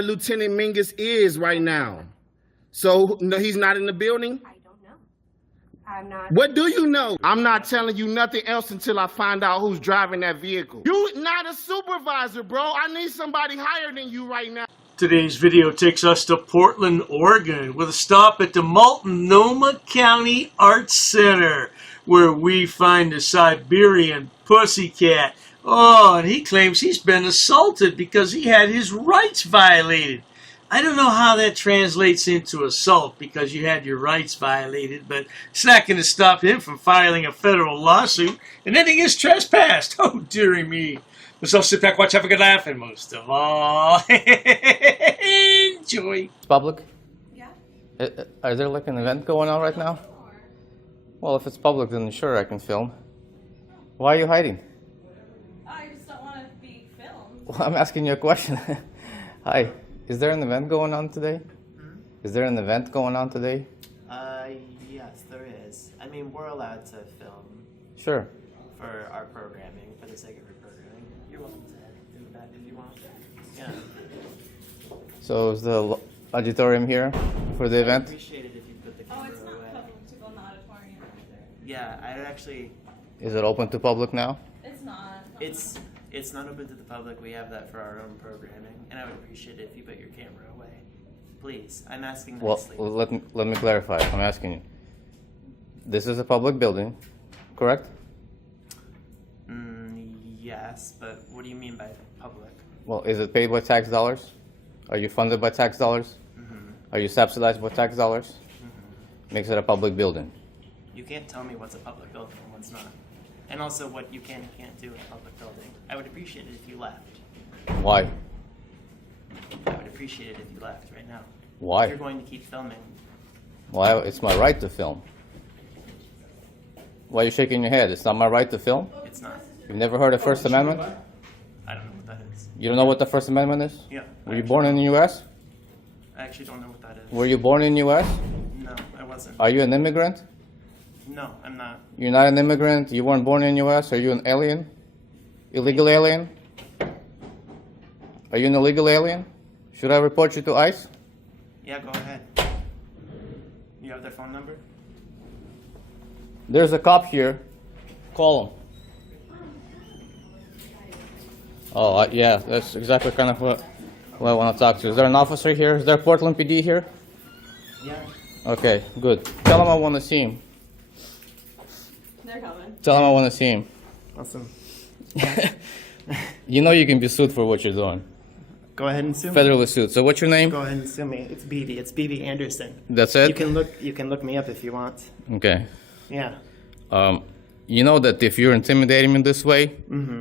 where Lieutenant Mingus is right now. So no, he's not in the building? I don't know. I'm not. What do you know? I'm not telling you nothing else until I find out who's driving that vehicle. You not a supervisor, bro. I need somebody higher than you right now. Today's video takes us to Portland, Oregon, with a stop at the Multnomah County Arts Center, where we find the Siberian Pussycat. Oh, and he claims he's been assaulted because he had his rights violated. I don't know how that translates into assault because you had your rights violated, but it's not going to stop him from filing a federal lawsuit, and then he gets trespassed. Oh, dearie me. So sit back, watch, have a good laugh, and most of all, enjoy. Public? Yeah. Is there like an event going on right now? Well, if it's public, then sure, I can film. Why are you hiding? I just don't want to be filmed. Well, I'm asking you a question. Hi. Is there an event going on today? Is there an event going on today? Yes, there is. I mean, we're allowed to film Sure. for our programming, for the sake of our programming. You're welcome to do that if you want. Yeah. So is the auditorium here for the I'd event? appreciate it if you put the Oh, camera it's not away. public to go in the auditorium either. Yeah, I'd actually. Is it open to public now? It's not. It's not open to the public. We have that for our own programming, and I would appreciate it if you put your camera away. Please, I'm asking Well, nicely. let me clarify. I'm asking you. This is a public building, correct? Yes, but what do you mean by public? Well, is it paid by tax dollars? Are you funded by tax dollars? Are you subsidized by tax dollars? Makes it a public building. You can't tell me what's a public building and what's not. And also what you can and can't do in a public building. I would appreciate it if you left. Why? I would appreciate it if you left right now. Why? If you're going to keep filming. Well, it's my right to film. Why are you shaking your head? It's not my right to film? It's not. You've never heard of First Amendment? I don't know what that is. You don't know what the First Amendment is? Yeah. Were you born in the U.S.? I actually don't know what that is. Were you born in the U.S.? No, I wasn't. Are you an immigrant? No, I'm not. You're not an immigrant? You weren't born in the U.S.? Are you an alien? Illegal alien? Are you an illegal alien? Should I report you to ICE? Yeah, go ahead. You have their phone number? There's a cop here. Call him. Oh, yeah, that's exactly kind of what I want to talk to. Is there an officer here? Is there Portland PD here? Yeah. Okay, good. Tell him I want to see him. They're coming. Tell him I want to see him. Awesome. You know you can be sued for what you're doing. Go ahead and sue me. Federally sued. So what's your name? Go ahead and sue me. It's BB. It's BB Anderson. That's it? You can look me up if you want. Okay. Yeah. You know that if you're intimidating me this way,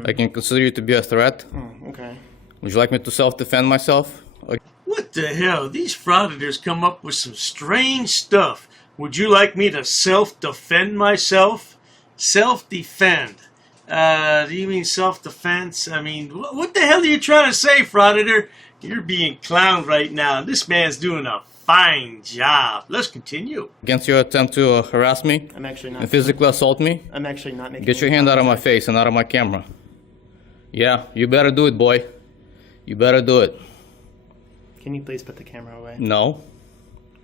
I can consider you to be a threat. Okay. Would you like me to self-defend myself? Okay. What the hell? These Frauditors come up with some strange stuff. Would you like me to self-defend myself? Self-defend. Do you mean self-defense? I mean, what the hell are you trying to say, Frauditor? You're being clowned right now. This man's doing a fine job. Let's continue. Against your attempt to harass me I'm actually not. and physically assault me? I'm actually not making. Get your hand out of my face and out of my camera. Yeah, you better do it, boy. You better do it. Can you please put the camera away? No.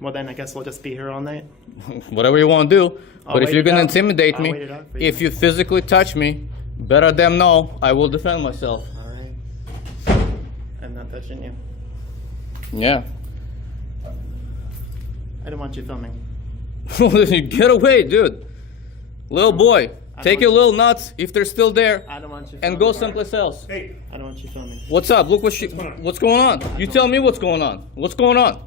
Well, then I guess we'll just be here all night. Whatever you want to do. But if wait you're it going to out. intimidate I'll me, wait it out for you. if you physically touch me, better them know I will defend myself. All right. I'm not touching you. Yeah. I don't want you filming. Get away, dude. Little boy, take your little nuts, if they're still there, I don't want you. and Filming. go someplace else. Hey, I don't want you filming. What's up? Look what's going on. You tell me what's going on. What's going on?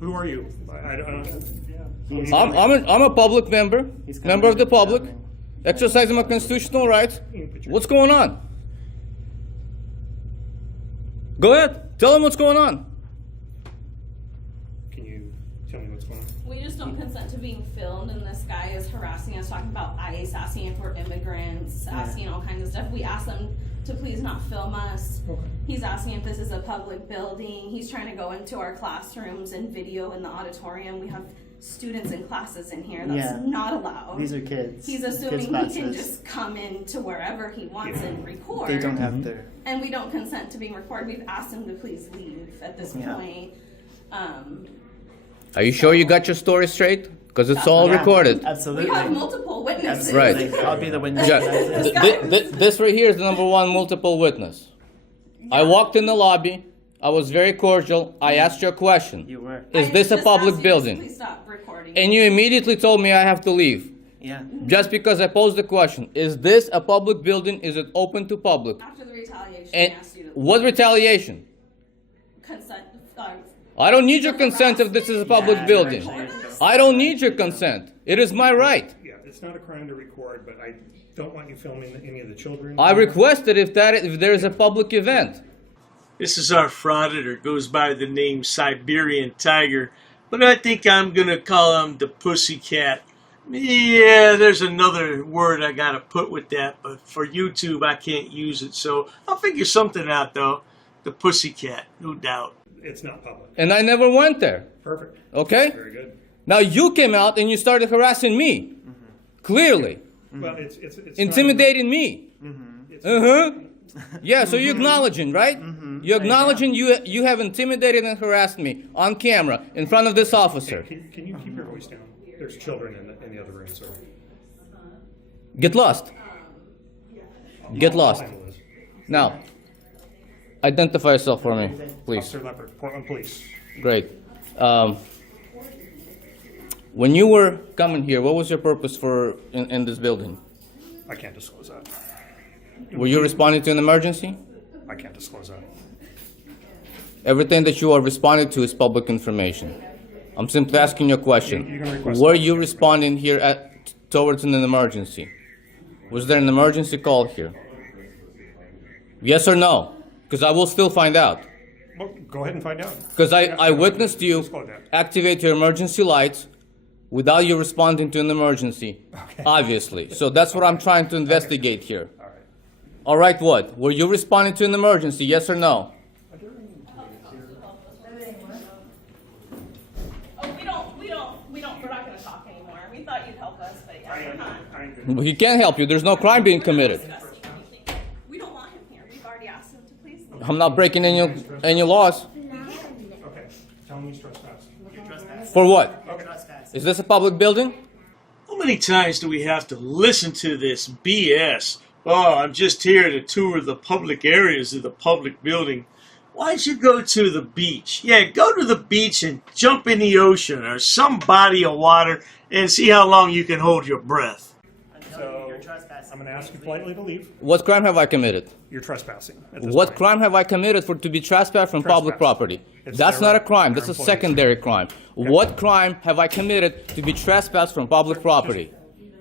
Who are you? I don't. I'm a public member, He's coming member of the in, public, filming. exercising my constitutional rights. What's going on? Go ahead. Tell them what's going on. Can you tell me what's going on? We just don't consent to being filmed, and this guy is harassing us, talking about ICE, asking if we're immigrants, asking all kinds of stuff. We asked them to please not film us. Okay. He's asking if this is a public building. He's trying to go into our classrooms and video in the auditorium. We have students and classes in here. That's Yeah. not allowed. These are kids. He's assuming Kids' he can classes. just come into wherever he wants and record. They don't have their. And we don't consent to being recorded. We've asked him to please leave at this Yeah. point. Are you sure you got your story straight? Because it's all Yeah, recorded. Absolutely. We have multiple witnesses. Absolutely. Right. I'll be the witness. Yeah, This guy- this right here is the number one multiple witness. I walked in the lobby. I was very cordial. I asked you a question. You were. Is I this a just public asked you to building? Please stop recording. And you immediately told me I have to leave. Yeah. Just because I posed the question. Is this a public building? Is it open to public? After the retaliation, And I asked you to what retaliation? consent. I don't need your consent if this is a public Yeah, building. I don't need your consent. It is my right. Yeah, it's not a crime to record, but I don't want you filming any of the children. I requested if there is a public event. This is our Frauditor, goes by the name Siberian Tiger, but I think I'm going to call him the Pussycat. Yeah, there's another word I got to put with that, but for YouTube I can't use it, so I'll figure something out though. The Pussycat, no doubt. It's not public. And I never went there. Perfect. Okay? Very good. Now you came out and you started harassing me. Clearly. Well, it's Intimidating me. Uh-huh. Yeah, so you're acknowledging, right? You're acknowledging you have intimidated and harassed me on camera in front of this officer. Can you keep your voice down? There's children in the other room, sir. Get lost. Get lost. Handle this. Now, identify yourself for me, please. Officer Leopard, Portland Police. Great. When you were coming here, what was your purpose for in this building? I can't disclose that. Were you responding to an emergency? I can't disclose that. Everything that you are responding to is public information. I'm simply asking you a question. You can request Were that. you responding here towards an emergency? Was there an emergency call here? Yes or no? Because I will still find out. Well, go ahead and find out. Because I witnessed you Disclose that. activate your emergency lights without you responding to an emergency, obviously. So that's what I'm trying to investigate here. All right. All right, what? Were you responding to an emergency, yes or no? We're not going to talk anymore. We thought you'd help us, but yeah, we're not. Well, he can't help you. There's no crime being committed. We don't want him here. We've already asked him to please leave. I'm not breaking any laws. Okay. Tell me he's trespassed. For what? Trespass. Is this a public building? How many times do we have to listen to this BS? Oh, I'm just here to tour the public areas of the public building. Why'd you go to the beach? Yeah, go to the beach and jump in the ocean or some body of water and see how long you can hold your breath. So, You're trespassing. I'm going to ask you politely to leave. What crime have I committed? You're trespassing. At this What point. crime have I committed for to be trespassed from public Trespass. property? It's That's their not a right. crime. They're That's a employees. secondary crime. What crime have I committed to be trespassed from public property?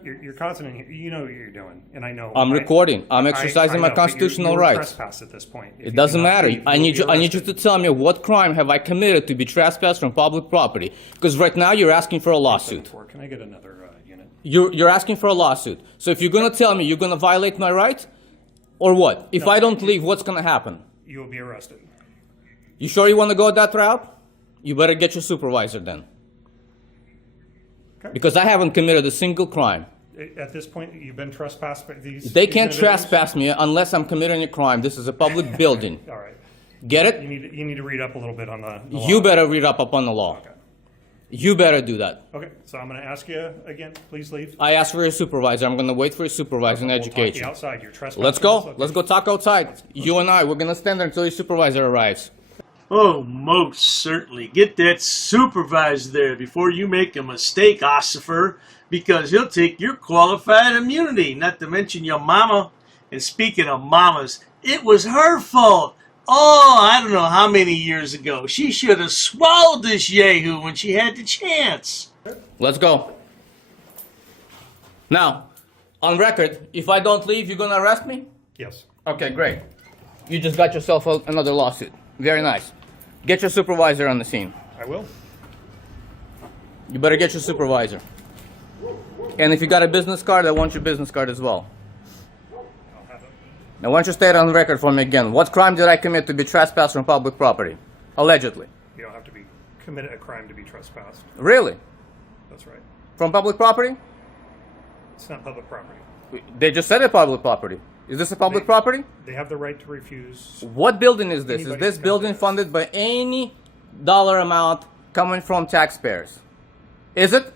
You're causing it. You know what you're doing, and I know. I'm recording. I'm exercising my I know, but constitutional you're rights. Trespass at this point. If It you doesn't do not matter. leave, I you'll need be you to arrested. tell me what crime have I committed to be trespassed from public property? Because right now you're asking for a lawsuit. Can I get another unit? You're asking for a lawsuit. So if you're gonna tell me you're gonna violate my rights, or what? If I don't leave, what's gonna happen? You will be arrested. You sure you want to go that route? You better get your supervisor then. Okay. Because I haven't committed a single crime. At this point, you've been trespassed by these. They these can't individuals? trespass me unless I'm committing a crime. This is a public building. All right. Get it? You need to read up a little bit on the law. You better read up on the law. Okay. You better do that. Okay. So I'm going to ask you again. Please leave. I asked for your supervisor. I'm going to wait for your supervisor and We'll talk to educate you you. outside. You're trespassing. Let's on go. this Let's go location. talk outside. You and I, we're going to stand there until your supervisor arrives. Oh, most certainly. Get that supervisor there before you make a mistake, Ossifer, because he'll take your qualified immunity, not to mention your mama. And speaking of mamas, it was her fault. Oh, I don't know how many years ago. She should have swallowed this yahoo when she had the chance. Let's go. Now, on record, if I don't leave, you're going to arrest me? Yes. Okay, great. You just got yourself another lawsuit. Very nice. Get your supervisor on the scene. I will. You better get your supervisor. And if you got a business card, I want your business card as well. I'll have it. Now, why don't you state on the record for me again? What crime did I commit to be trespassed from public property? Allegedly. You don't have to be committed a crime to be trespassed. Really? That's right. From public property? It's not public property. They just said it's public property. Is this a public property? They have the right to refuse. What building is this? Is Anybody this can building come to funded by any dollar amount coming from taxpayers? Is it?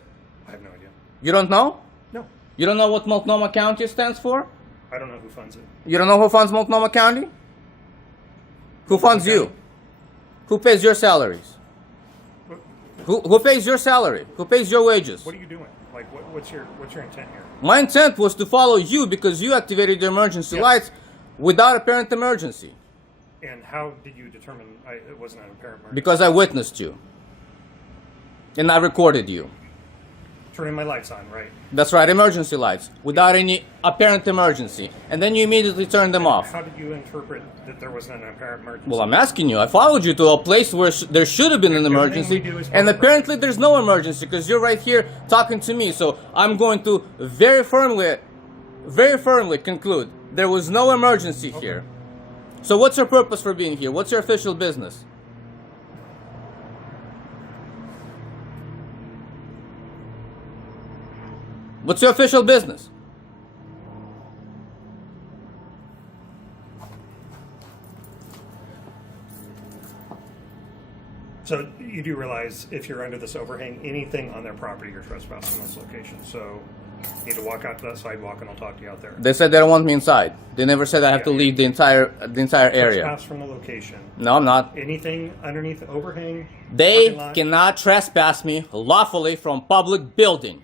I have no idea. You don't know? No, You don't know what Multnomah County stands for? I don't know who funds it. You don't know who funds Multnomah County? Who funds you? Who pays your salaries? Who pays your salary? Who pays your wages? What are you doing? Like, what's your intent here? My intent was to follow you because you activated the emergency Yes. lights without apparent emergency. And how did you determine it wasn't an apparent emergency? Because I witnessed you. And I recorded you. Turning my lights on, right? That's right, emergency lights, without any apparent emergency. And then you immediately turned them off. How did you interpret that there wasn't an apparent emergency? Well, I'm asking you. I followed you to a place where there should have been an emergency, we do is and follow apparently there's no emergency because you're right here talking to me. So I'm going to very firmly conclude there was no emergency here. So what's your purpose for being here? What's your official business? What's your official business? So you do realize if you're under this overhang, anything on their property, you're trespassing on this location. So you need to walk out to that sidewalk and I'll talk to you out there. They said they don't want me inside. They never said I have to Yeah. leave the entire area. Trespass from the location. No, I'm not. Anything underneath the overhang. They parking lot, cannot trespass me lawfully from public building.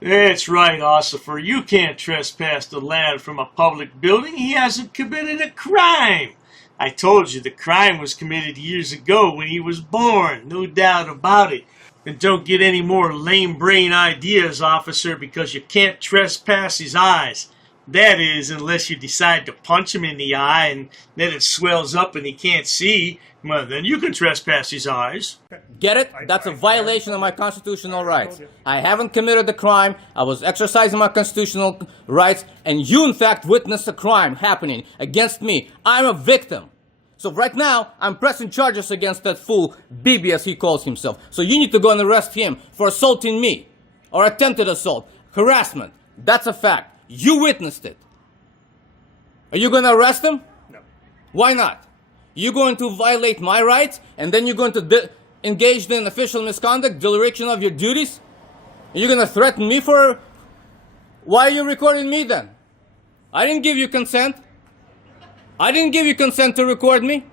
That's right, Ossifer. You can't trespass the lad from a public building. He hasn't committed a crime. I told you the crime was committed years ago when he was born. No doubt about it. And don't get any more lame brain ideas, officer, because you can't trespass his eyes. That is, unless you decide to punch him in the eye and then it swells up and he can't see. Well, then you can trespass his eyes. Get it? That's a violation of my constitutional rights. I haven't committed a crime. I was exercising my constitutional rights, and you, in fact, witnessed a crime happening against me. I'm a victim. So right now, I'm pressing charges against that fool, Bibi, as he calls himself. So you need to go and arrest him for assaulting me, or attempted assault, harassment. That's a fact. You witnessed it. Are you going to arrest him? No. Why not? You're going to violate my rights, and then you're going to engage in official misconduct, dereliction of your duties? And you're going to threaten me for... Why are you recording me then? I didn't give you consent. I didn't give you consent to record me.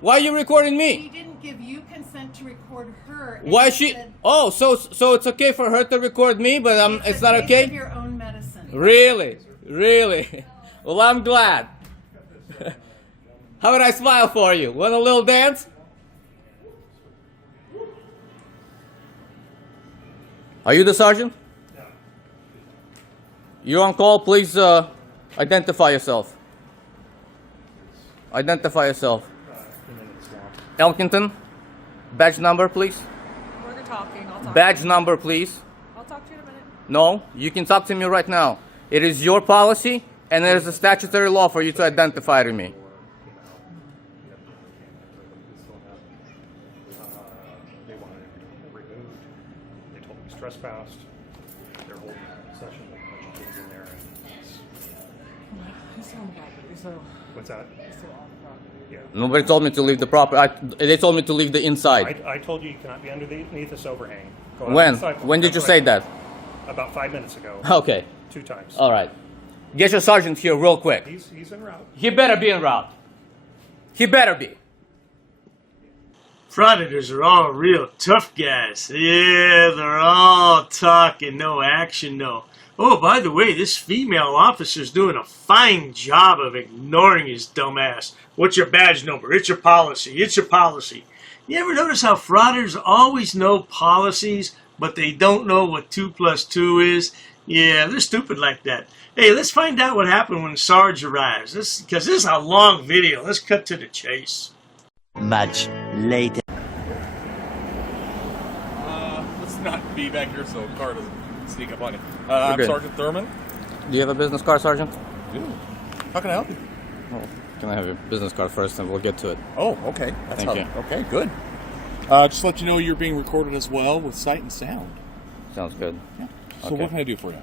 Why are you recording me? He didn't give you consent to record her. and Why he she... said Oh, so it's okay for her to record me, but it's not a case okay? of your own medicine. Really? Really? Well, I'm glad. How would I smile for you? Want a little dance? Are you the sergeant? You're on call. Please identify yourself. Identify yourself. Elkington. Badge number, please. We're talking. I'll talk. Badge number, please. I'll talk to you in a minute. No, you can talk to me right now. It is your policy, and it is a statutory law for you to identify to me. They wanted it removed. They told me he's trespassed. They're holding a session with a bunch of kids in there. He's still on the property, so What's that? he's still on the property. Yeah. Nobody told me to leave the property. They told me to leave the inside. I told you you cannot be underneath this overhang. Go out When? on the sidewalk. When did you That's say what I- that? About 5 minutes ago. Okay. 2 times. All right. Get your sergeant here real quick. He's en route. He better be en route. He better be. Frauditors are all real tough guys. Yeah, they're all talk and no action, though. Oh, by the way, this female officer's doing a fine job of ignoring his dumb ass. What's your badge number? It's your policy. It's your policy. You ever notice how frauditors always know policies, but they don't know what 2 + 2 is? Yeah, they're stupid like that. Hey, let's find out what happened when Sarge arrives. Because this is a long video. Let's cut to the chase. Much later. Let's not be back here so the car doesn't sneak up on you. I'm good. Sergeant Thurman. Do you have a business card, Sergeant? Ooh. How can I help you? Well, can I have your business card first, and we'll get to it. Oh, okay. Thank you. Okay, good. Just let you know you're being recorded as well with sight and sound. Sounds good. So Okay. what can I do for you?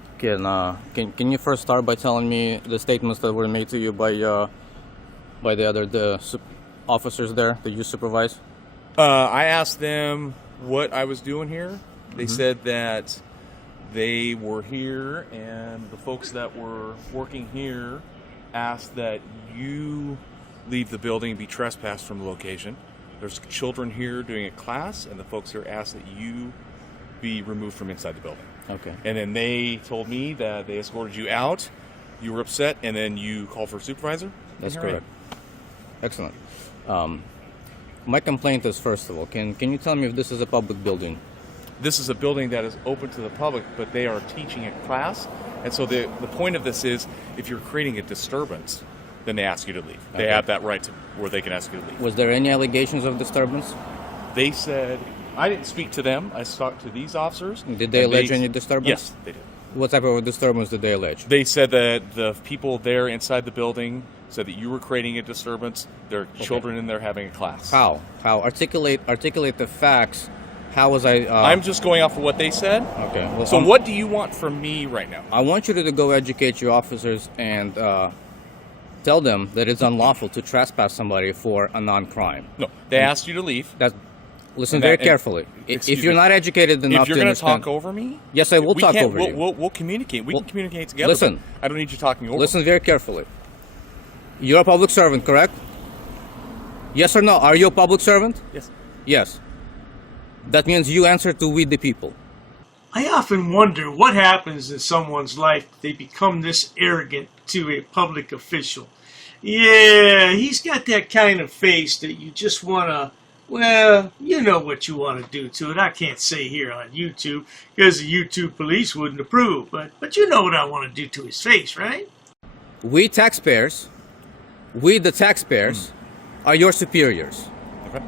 Can you first start by telling me the statements that were made to you by the other officers there that you supervise? I asked them what I was doing here. They said that they were here, and the folks that were working here asked that you leave the building and be trespassed from the location. There's children here doing a class, and the folks here asked that you be removed from inside the building. Okay. And then they told me that they escorted you out. You were upset, and then you called for a supervisor. That's And here I correct. Excellent. My complaint is, first of all, can you tell me if this is a public building? This is a building that is open to the public, but they are teaching a class. And so the point of this is, if you're creating a disturbance, then they ask you to leave. They Okay. have that right to where they can ask you to leave. Was there any allegations of disturbance? They said, I didn't speak to them. I talked to these officers. Did they and allege any disturbance? Yes, they did. What type of disturbance did they allege? They said that the people there inside the building said that you were creating a disturbance. There are children in there having a class. How? Articulate the facts. How was I? I'm just going off of what they said. Okay. Well, So what do you want from me right now? I want you to go educate your officers and tell them that it's unlawful to trespass somebody for a non-crime. No, they asked you to leave. Listen And very that- carefully. excuse If you're me. not educated enough If you're to going to understand, talk over me, yes, I will we talk can't- over you. We'll communicate. We Well, can communicate together. listen. but I don't need you talking over. Listen very carefully. You're a public servant, correct? Yes or no? Are you a public servant? Yes. Yes. That means you answer to we the people. I often wonder what happens in someone's life if they become this arrogant to a public official. Yeah, he's got that kind of face that you just want to, well, you know what you want to do to it. I can't say here on YouTube because the YouTube police wouldn't approve, but you know what I want to do to his face, right? We taxpayers, are your superiors. Okay.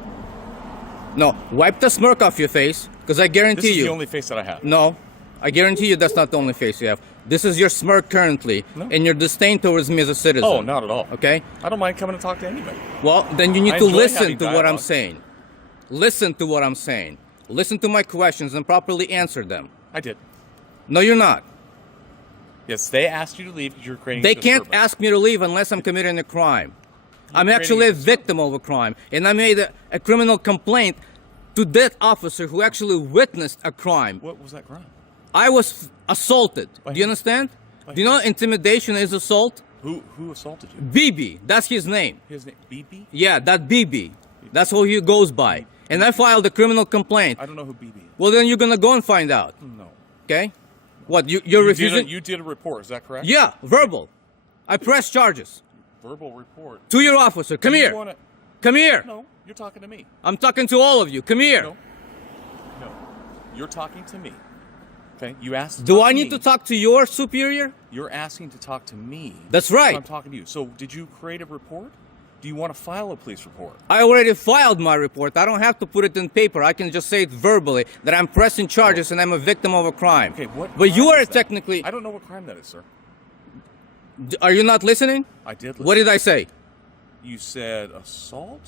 No, wipe the smirk off your face, because I guarantee This is you. the only face that I have. No, I guarantee you that's not the only face you have. This is your smirk currently, No. and your disdain towards me as a citizen. Oh, not at all. Okay? I don't mind coming to talk to anybody. Well, then you need I to enjoy listen having to what I'm dialogue. saying. Listen to what I'm saying. Listen to my questions and properly answer them. I did. No, you're not. Yes, they asked you to leave because you're creating. They a can't disturbance. ask me to leave unless I'm committing a crime. I'm creating actually a a victim of a crime, and I made a criminal complaint to that officer who actually witnessed a crime. What was that crime? I was assaulted. By Do you who? understand? By Do you know intimidation is assault? Who assaulted you? BB, that's his name. His name BB. Yeah, that BB. That's how he goes by. And I filed a criminal complaint. I don't know who BB is. Well, then you're gonna go and find out. No. Okay? What, you're refusing? You did a report. Is that correct? Yeah, verbal. I press charges. Verbal report. To your officer. Come Do you here. wanna- Come here. No, you're talking to me. I'm talking to all of you. Come here. No. No. You're talking to me. Okay? You asked. to Do talk I to need me. to talk to your superior? You're asking to talk to me. That's So right. I'm talking to you. So, did you create a report? Do you want to file a police report? I already filed my report. I don't have to put it in paper. I can just say it verbally that I'm pressing charges and I'm a victim of a crime. Okay, what? But you crime are is that? technically. I don't know what crime that is, sir. Are you not listening? I did. Listen. What did I say? You said assault.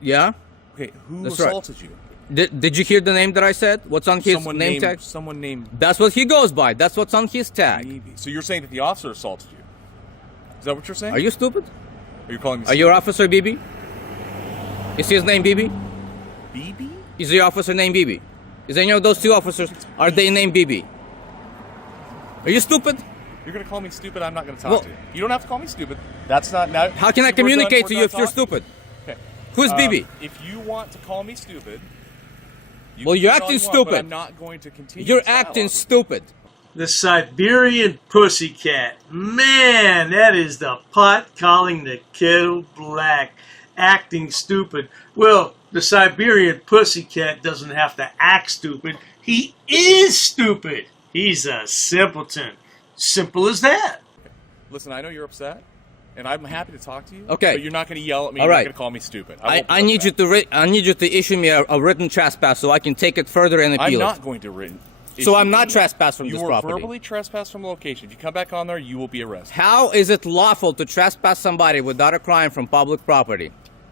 Yeah? Okay, who That's right. assaulted you? Did you hear the name that I said? What's on his Someone name named, tag? Someone named. That's what he goes by. That's what's on his tag. Maybe. So you're saying that the officer assaulted you? Is that what you're saying? Are you stupid? Are you calling me? Are your officer BB? Is his name BB? BB? Is your officer named BB? Is any of those two officers, are they named BB? Are you stupid? You're gonna call me stupid. I'm not gonna talk Well- to you. You don't have to call me stupid. That's not. Now, How can I we're done- communicate we're to you done if you're talking. stupid? Okay. Who's BB? If you want to call me stupid, you Well, can you're do it all acting you want, but stupid. I'm not going to continue. You're this dialogue acting with you. stupid. The Siberian Pussycat. Man, that is the pot calling the kettle black. Acting stupid. Well, the Siberian Pussycat doesn't have to act stupid. He is stupid. He's a simpleton. Simple as that. Listen, I know you're upset, and I'm happy to talk to you. Okay. But you're not going to yell at me. All You're right. not going to call me stupid. I need you to I need you to issue me a written trespass so I can take it further and appeal I'm it. not going to written. So I'm not trespassed from you this were property. verbally trespassed from the location. If you come back on there, you will be arrested. How is it lawful to trespass somebody without a crime from public property?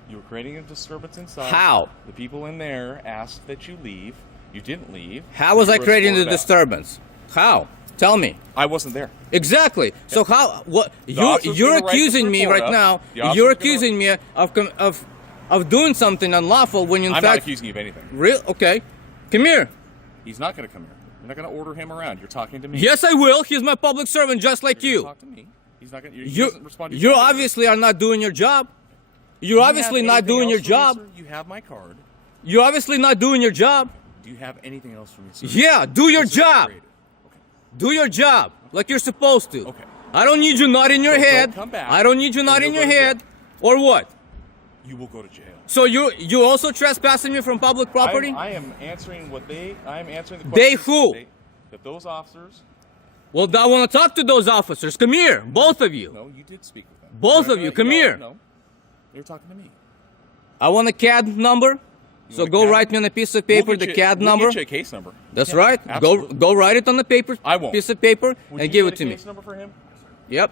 You were creating a disturbance inside. How? The people in there asked that you leave. You didn't leave. How was You I were creating the escorted out. disturbance? How? Tell me. I wasn't there. Exactly. So how? What? officer's You're gonna write this accusing me report right up. now. The officer's You're gonna- accusing me of doing something unlawful when in I'm not fact. accusing you of anything. Real? Okay. Come here. He's not going to come here. You're not going to order him around. You're talking to me. Yes, I will. He's my public servant, just like You're you. gonna talk to me. He's not going to. He You doesn't respond to you your obviously are not doing your job. You're Do you obviously have not anything doing your else for me, job. sir? You have my card. You're obviously not doing your job. Do you have anything else for me, sir? Yeah, do your This is job. creative. Okay. Do your job like you're supposed to. Okay. I don't need you not in your So don't head. come back, I don't need you or not in you'll your go to head. Or what? You will go to jail. So you also trespassing me from public property? I am answering what they. I am answering the They questions who? that those officers. Well, I want to talk to those officers. Come here, both of you. No, you did speak with them. Both No, of you, no, come no, here. No, they were talking to me. I want a CAD number. So want a go CAD? write me on a piece of paper We'll the get you- CAD we'll number. Get you a case number. That's Yeah, right. absolutely. Go write it on the paper. I won't. Piece of paper Would and you give get it to a me. case number for him? Yep.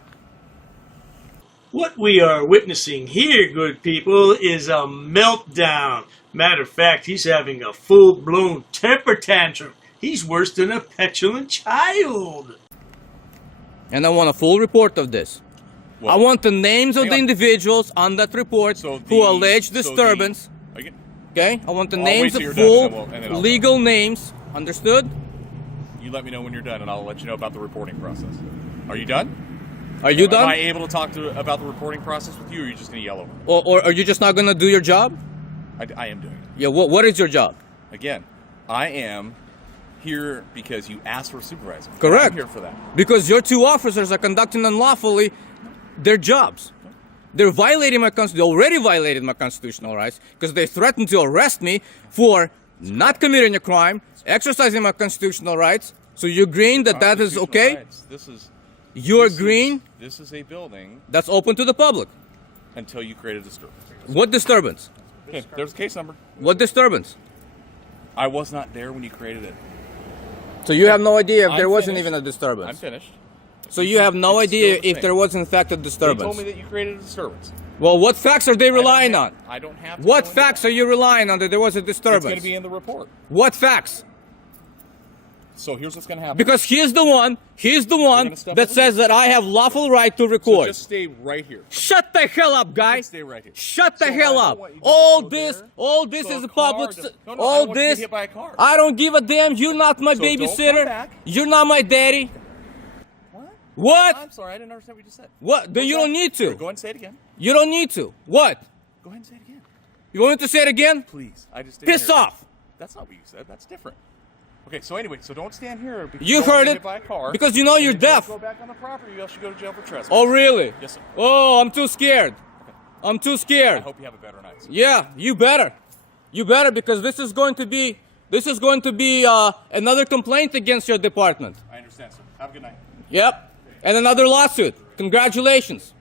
What we are witnessing here, good people, is a meltdown. Matter of fact, he's having a full-blown temper tantrum. He's worse than a petulant child. And I want a full report of this. Well, I want the names of hang the on. individuals on that report So who allege disturbance. Okay? I want the Well, I'll wait names till of you're full done, and then I'll legal names. Understood? You let me know when you're done, and I'll let you know about the reporting process. Are you done? Are you Am done? I able to talk about the reporting process with you, or are you just going to yell over me? Or are you just not going to do your job? I am doing it. Yeah, what is your job? Again, I am here because you asked for a supervisor. Correct. I'm here for that. Because your two officers are conducting unlawfully their jobs. They're violating they already violated my constitutional rights because they threatened to arrest me for not committing a crime, exercising my constitutional rights. So you're agreeing that that is Constitutional okay? rights. You're agreeing This is a building that's open to the public. until you create a disturbance. What disturbance? Okay, there's a case number. What disturbance? I was not there when you created it. So you have no idea if I'm there wasn't finished. even a I'm disturbance. finished. So you have no It's idea still the if same. there was in fact a They disturbance. told me that you created a disturbance. Well, what facts are they relying on? I don't have to What go into facts that. are you relying on that there was a It's disturbance? going to be in the report. What facts? So here's what's going to happen. Because he's the one gonna step that over says that I have lawful right to So record. just stay right here. Shut the hell up, guy. Just stay right here. Shut the So hell I don't up. want you to All go this, there. all this So is a a public. car does- No, I all don't want you to this. get hit by a car. I don't give a damn. You're not my So don't come babysitter. back. You're not my daddy. What? What? I'm sorry, I didn't understand what you just said. What? Then you don't need Here, to. go ahead and say it again. You don't need to. What? Go ahead and say it again. You want me to say it again? Please. I just didn't Piss hear it. off. That's not what you said. That's different. Okay, so anyway, so don't stand here. Because You don't wanna heard get it hit by a car. because you know you're And if you don't deaf. Go back on the property, you should go to jail for trespass. Oh, really? Yes, sir. Oh, I'm too scared. I'm too I scared. hope you have a better night. Sir. Yeah, you better. You better, because this is going to be another complaint against your department. I understand, sir. Have a good night. Yep. And another lawsuit. Congratulations.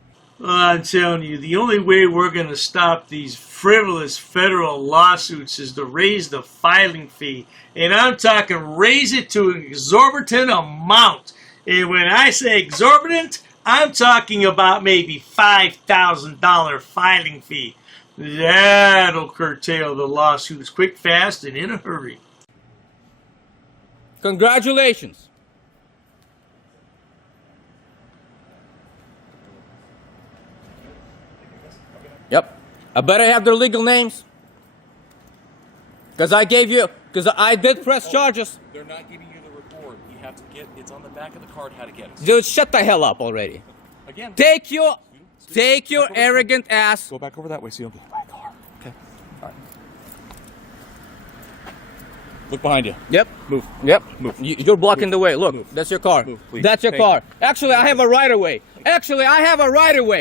I'm telling you, the only way we're going to stop these frivolous federal lawsuits is to raise the filing fee. And I'm talking raise it to an exorbitant amount. And when I say exorbitant, I'm talking about maybe $5,000 filing fee. That'll curtail the lawsuits quick, fast, and in a hurry. Congratulations. Yep. I better have their legal names. Because I did press charges. They're not giving you the report. You have to get. It's on the back of the card how to get it. Dude, shut the hell up already. Again. Take your arrogant ass. Go back over that way so you don't get hit by a car. Okay. All right. Look behind you. Yep. Move. Yep. Move. You're blocking the way. Look, Move. that's your car. Move, please. That's your Thank car. Actually, I have a right of way.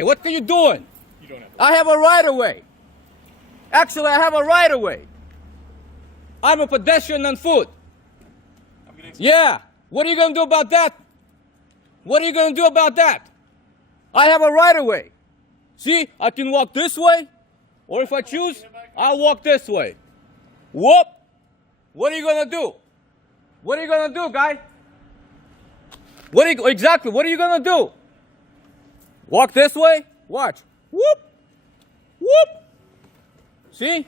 What are you doing? You don't have. I have a right of way. Actually, I have a right of way. I'm a pedestrian on foot. I'm gonna Yeah. What are you going to do about that? What are you going to do about that? I have a right of way. See, I can walk this way, or if I choose, I'll walk this way. Whoop. What are you going to do? What are you going to do, guy? What are you going to do? Walk this way? Watch. Whoop. Whoop. See?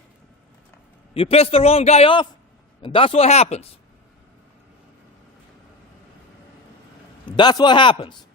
You pissed the wrong guy off? And that's what happens. That's what happens.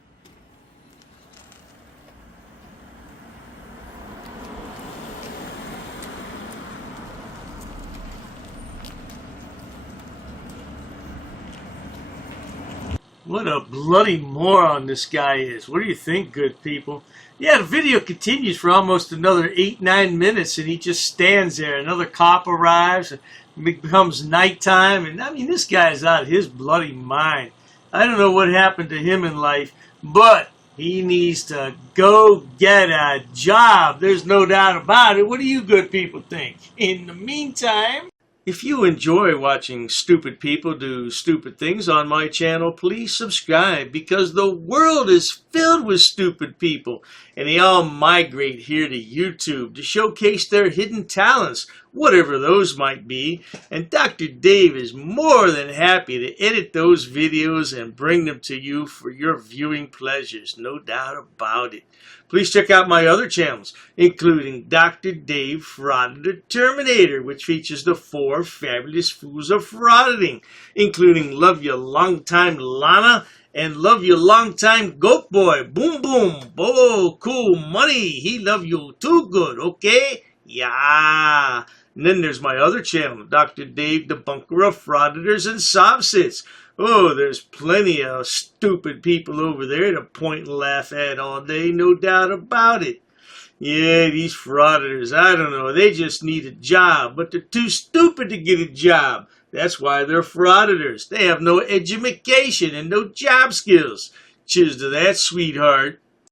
What a bloody moron this guy is. What do you think, good people? Yeah, the video continues for almost another 8-9 minutes, and he just stands there. Another cop arrives, and it becomes nighttime, and I mean, this guy's out of his bloody mind. I don't know what happened to him in life, but he needs to go get a job. There's no doubt about it. What do you good people think? In the meantime, if you enjoy watching stupid people do stupid things on my channel, please subscribe, because the world is filled with stupid people, and they all migrate here to YouTube to showcase their hidden talents, whatever those might be, and Dr. Dave is more than happy to edit those videos and bring them to you for your viewing pleasures, no doubt about it. Please check out my other channels, including Dr. Dave Frauditor Terminator, which features the 4 fabulous fools of frauditing, including Love Your Longtime Lana and Love Your Longtime Goat Boy. Boom, boom. Oh, cool money. He love you too good, okay? Yeah. And then there's my other channel, Dr. Dave Debunker of Frauditors and Sobsits. Oh, there's plenty of stupid people over there to point and laugh at all day, no doubt about it. Yeah, these frauditors, I don't know, they just need a job, but they're too stupid to get a job. That's why they're frauditors. They have no education and no job skills. Cheers to that, sweetheart.